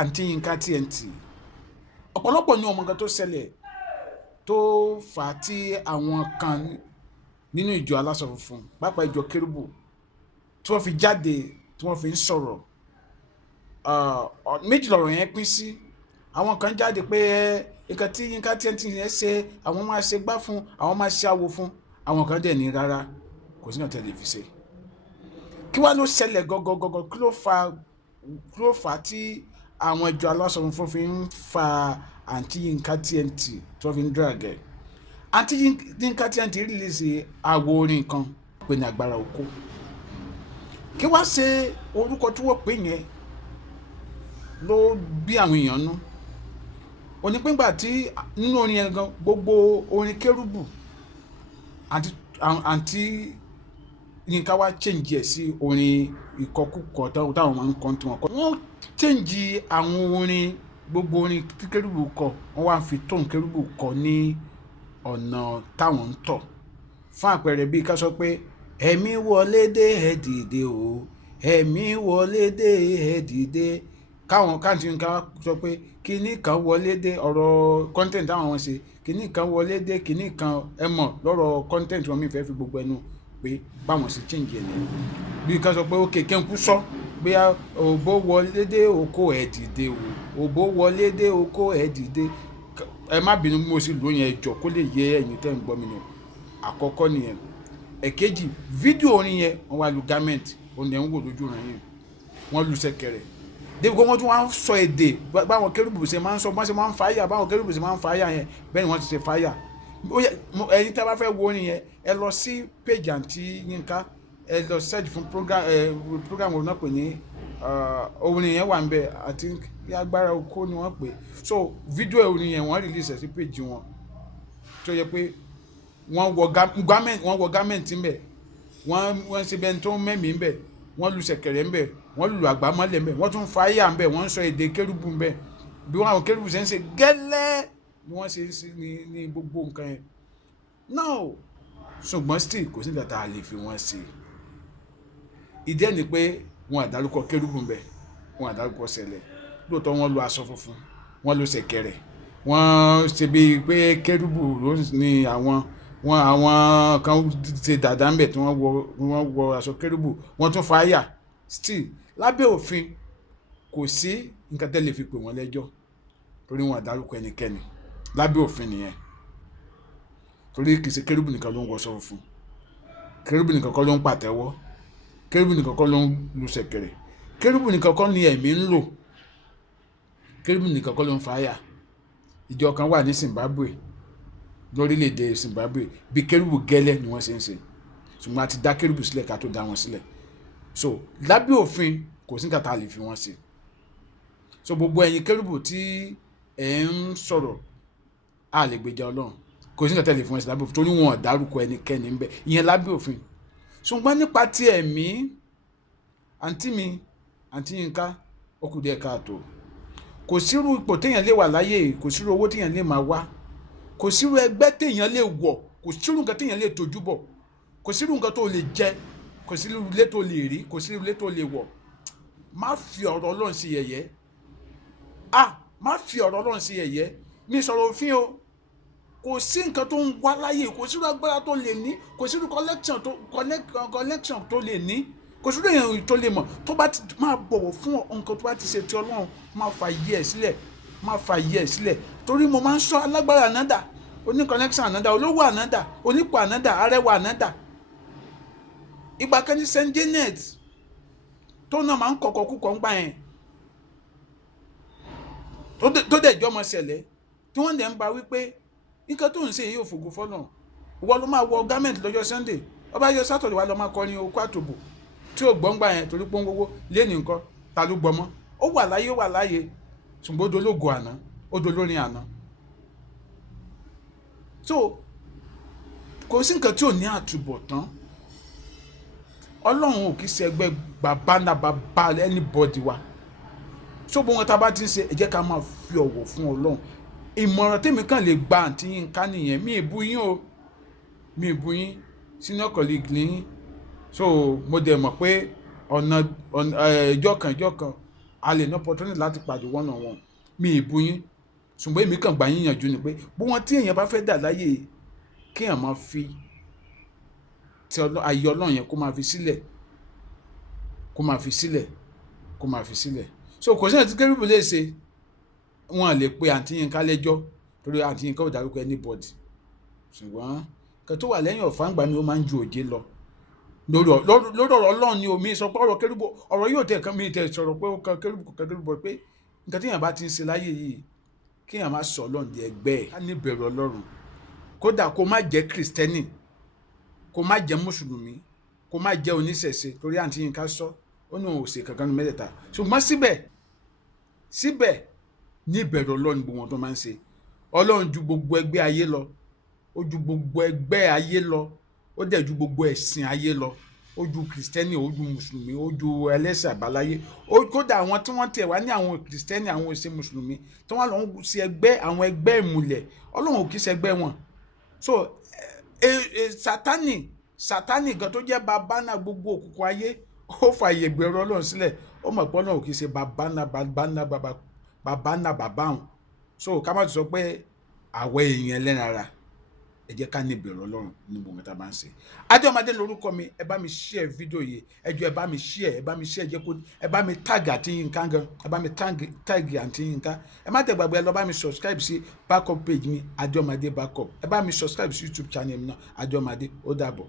àǹtí Yinka TNT ọ̀pọ̀lọpọ̀ ní ọmọ nǹkan tó ṣẹlẹ̀ tó fà á tí àwọn kan nínú ìjọ aláṣọ funfun pàápàá ìjọ Kerubu tí wọ́n fi jáde tí wọ́n fi ń sọ̀rọ̀ méjì lọ̀rọ̀ yẹn pín sí. Àwọn kan jáde pé nǹkan tí Yinka TNT yẹn ṣe àwọn máa ṣe gbá fún, àwọn máa ṣe àwo fún. Àwọn kan dẹ̀ ní rárá kò sí náà tẹ́lẹ̀ fi ṣe. Kí wá ló ṣẹlẹ̀ gọ́gọ́gọ́gọ́, kí ló fà á tí àwọn ìjọ aláṣọ funfun fi ń fa àǹtí Yinka TNT tí wọ́n fi ń drag ẹ̀? Àǹtí Yinka TNT release àwo orin kan pè ní Agbára Oko. Kí wá ṣe orúkọ tí wọ́n pè yẹn ló bí àwọn èèyàn nú. Òní pé ńgbà tí nínú orin yẹn gan gbogbo orin Kerubu àǹtí Yinka wá change ẹ̀ sí orin ìkọkúkọ táwọn máa ń kọ́ tí wọ́n kọ́. Wọ́n change àwọn orin gbogbo orin tí Kerubu kọ, wọ́n wá fi tóun Kerubu kọ ní ọ̀nà táwọn ń tọ̀. Fún àpẹẹrẹ bíi ká sọ pé ẹ̀mí wọlé dé ẹ dìde o, ẹ̀mí wọlé dé ẹ dìde. Káàntì Yinka sọ pé kinní kan wọlé dé, ọ̀rọ̀ content táwọn ṣe, kinní kan wọlé dé, kinní kan ẹ mọ̀ lọ́rọ̀ content wọn mi fẹ́ fi gbogbo ẹnu pé báwọn ṣe change ẹ̀ nìyẹn. Bí ká sọ pé ó kéèké ń kú sọ pé òbó wọlé dé oko ẹ̀ dìde o, òbó wọlé dé oko ẹ̀ dìde. Ẹ má bínú mo sì lóyún ẹjọ́ kó lè yé ẹ̀yin tẹ́ ń gbọ́ mi ni. Àkọ́kọ́ nìyẹn. Ẹ̀kejì, fídíò orin yẹn wọ́n wá lu garment, òun ẹ̀ ń wò lójú rẹ̀ yẹn, wọ́n lu ṣẹ̀kẹ̀rẹ̀. Débi kó wọ́n tún wá ń sọ èdè báwọn Kerubu ṣe máa ń sọ, báwọn ṣe máa ń fàyà, báwọn Kerubu ṣe máa ń fàyà yẹn bẹ́ẹ̀ ni wọ́n ti ṣe fàyà. Ẹ̀yin tí a bá fẹ́ wo orin yẹn ẹ lọ sí page àǹtí Yinka, ẹ lọ search fún program òun náà pè ní orin yẹn wà ń bẹ àti Agbára Oko ni wọ́n pè. So fídíò orin yẹn wọ́n release ẹ̀ sí page wọn tó yẹ pé wọ́n wọ garment ń bẹ, wọ́n ṣe bẹ́ẹ̀ tó mẹ́mí ń bẹ, wọ́n lu ṣẹ̀kẹ̀rẹ̀ ń bẹ, wọ́n lu àgbámọ́lẹ̀ ń bẹ, wọ́n tún fàyà ń bẹ, wọ́n ń sọ èdè Kerubu ń bẹ. Bí wọ́n àwọn Kerubu ṣe ń ṣe gẹ́lẹ́ ni wọ́n ṣe ní gbogbo nǹkan yẹn. No, ṣùgbọ́n still kò sí nǹkan tá a lè fi wọ́n ṣe. Ìdí ẹ̀ ni pé wọn àdárúkọ Kerubu ń bẹ, wọn àdárúkọ Sílè. Lóòótọ́ wọ́n lu aṣọ funfun, wọ́n lu ṣẹ̀kẹ̀rẹ̀, wọ́n ṣe bíi pé Kerubu ló ní àwọn kan ṣe dàda ń bẹ tí wọ́n wọ aṣọ Kerubu, wọ́n tún fàyà. Still lábẹ́ òfin kò sí nǹkan tẹ́ lè fi pè wọ́n lẹ́jọ́ torí wọn àdárúkọ ẹnikẹ́ni. Lábẹ́ òfin nìyẹn. Torí kì í ṣe Kerubu nìkan ló ń wọṣọ funfun, Kerubu nìkan kọ́ ló ń pàtẹ́wọ́, Kerubu nìkan kọ́ ló ń lu ṣẹ̀kẹ̀rẹ̀, Kerubu nìkan kọ́ ni ẹ̀mí ń lò, Kerubu nìkan kọ́ ló ń fàyà. Ìjọ kan wà ní Zimbabwe, lórílẹ̀‐èdè Zimbabwe, bí Kerubu gẹ́lẹ́ ni wọ́n ṣe ń ṣe, ṣùgbọ́n a ti dá Kerubu sílẹ̀ ká tó dá wọn sílẹ̀. So lábẹ́ òfin kò sí nǹkan tá a lè fi wọ́n ṣe. So gbogbo ẹ̀yin Kerubu tí ẹ̀ ń sọ̀rọ̀ a lè gbèjà Ọlọ́run, kò sí nǹkan tá a lè fi wọ́n ṣe lábẹ́ òfin torí wọn ò dárúkọ ẹnikẹ́ni ń bẹ, ìyẹn lábẹ́ òfin. Ṣùgbọ́n nípa ti ẹ̀mí, àǹtí Yinka ó kù díẹ̀ káàtó. Kò sírú ipò téèyàn lè wà láyé, kò sírú owó téèyàn lè máa wá, kò sírú ẹgbẹ́ téèyàn lè wọ̀, kò sírú nǹkan téèyàn lè tójú bọ̀, kò sírú nǹkan tó lè jẹ, kò sírú ilé tó lè rí, kò sírú ilé tó lè wọ̀. Má fi ọ̀rọ̀ Ọlọ́run sí yẹ̀yẹ́. Má fi ọ̀rọ̀ Ọlọ́run sí yẹ̀yẹ́. Mi sọ̀rọ̀ òfin o. Kò sí nǹkan tó ń wá láyé, kò sírú agbára tó lè ní, kò sírú connection tó lè ní, kò sírú èèyàn tó lè mọ̀ tó bá ti máa bọ̀wọ̀ fún nǹkan tó bá ti ṣe ti Ọlọ́run, máa fa yẹ ẹ̀ sílẹ̀, torí mo máa ń sọ alágbára ànádà, oní connection ànádà, olówó ànádà, onípò ànádà, arẹwà ànádà. Ìgbà kan ní St. Janet tó náà máa ń kọ̀kọ̀ kúkọ̀ ń gbà yẹn tó dẹ̀ jọmọ ṣẹlẹ̀ tí wọ́n dẹ̀ ń ba wípé nǹkan tó ń ṣe yìí ò fògo fọ́nà, ìwọ ló máa wọ garment lọ́jọ́ Sunday, ọba yọ Saturday wa lọ máa kọrin okó àtòbò tí ò gbọ́ngbà yẹn torí pé ń gbogbo lẹ́nu nǹkan ta ló gbọmọ́. Ó wà láyé ṣùgbọ́n ó dológo àná, ó dolórin àná. So kò sí nǹkan tí ò ní àtúbọ̀tán. Ọlọ́run ò kì í ṣe ẹgbẹ́ bàbá anybody wa. So bó wọn ta bá ti ń ṣe ẹ jẹ́ ká máa fi ọ̀wọ̀ fún Ọlọ́run. Ìmọ̀ràn tèmi kàn lè gba àǹtí Yinka nìyẹn. Mi ì bú yín senior colleague ní. So mo dẹ̀ mọ̀ pé ọ̀nà ìjọ kan a lè ní opportunity láti pàdé one on one. Mi ì bú yín, ṣùgbọ́n èmi kàn gbà yín yànjú ni pé bó wọn tí èèyàn bá fẹ́ dà láyè kéèyàn máa fi ti ayé Ọlọ́run yẹn kó máa fi sílẹ̀, kó máa fi sílẹ̀, kó máa fi sílẹ̀. So kò sí ẹni tí Kerubu lè ṣe, wọn lè pe àǹtí Yinka lẹ́jọ́ torí àǹtí Yinka ò dárúkọ anybody. Ṣùgbọ́n nǹkan tó wà lẹ́yìn ọ̀fà ń gbà mí ó máa ń ju òjé lọ. Lórí ọ̀rọ̀ Ọlọ́run ni omi sọ pé ọ̀rọ̀ Kerubu, ọ̀rọ̀ yóò tẹ̀ kan mi tẹ̀ sọ̀rọ̀ pé ó kan Kerubu kò kan Kerubu, pé nǹkan tí èèyàn bá ti ń ṣe láyé yìí kí èèyàn má sọ Ọlọ́run di ẹgbẹ́ ẹ̀. Ká ní ìbẹ̀rù Ọlọ́run, kódà kó má jẹ́ Kristẹni, kó má jẹ́ Mùsùlùmí, kó má jẹ́ oníṣẹ̀ṣe, torí àǹtí Yinka sọ ó ní òun ò ṣe kankan ní mẹ́tẹ̀ẹ̀ta. Ṣùgbọ́n síbẹ̀ ní ìbẹ̀rù Ọlọ́run gbogbo wọn tó máa ń ṣe. Ọlọ́run ju gbogbo ẹgbẹ́ ayé lọ, ó ju gbogbo ẹgbẹ́ ayé lọ, ó dẹ̀ ju gbogbo ẹ̀sìn ayé lọ, ó ju Kristẹni, ó ju Mùsùlùmí, ó ju ẹlẹ́sìn àbáláyé, kódà àwọn tí wọ́n tẹ̀ wá ní àwọn Kristẹni, àwọn òṣè Mùsùlùmí tí wọ́n lọ ń ṣe ẹgbẹ́, àwọn ẹgbẹ́ ìmùlẹ̀, Ọlọ́run ò kì í ṣe ẹgbẹ́ wọn. So Sátánì gan tó jẹ́ bàbá náà gbogbo òkùnkùn ayé, ó fààyè ìbẹ̀rù Ọlọ́run sílẹ̀, ó mọ̀ pé Ọlọ́run ò kì í ṣe bàbá òun. So ká má ti sọ pé àwọ̀ èèyàn ẹlẹ́ran ara, ẹ jẹ́ ká ní ìbẹ̀rù Ọlọ́run ní gbogbo tá a bá ń ṣe. Adéọmọdé lórúkọ mi, ẹ bá mi share fídíò yìí, ẹ jọ̀ọ́ ẹ bá mi share, jẹ́ kó, ẹ bá mi tag àǹtí Yinka gan, ẹ bá mi tag àǹtí Yinka. Ẹ má tẹ̀ gbàgbé, ẹ lọ bá mi subscribe sí backup page mi Adéọmọdé backup, ẹ bá mi subscribe sí YouTube channel mi náà Adéọmọdé. Ó dàbọ̀.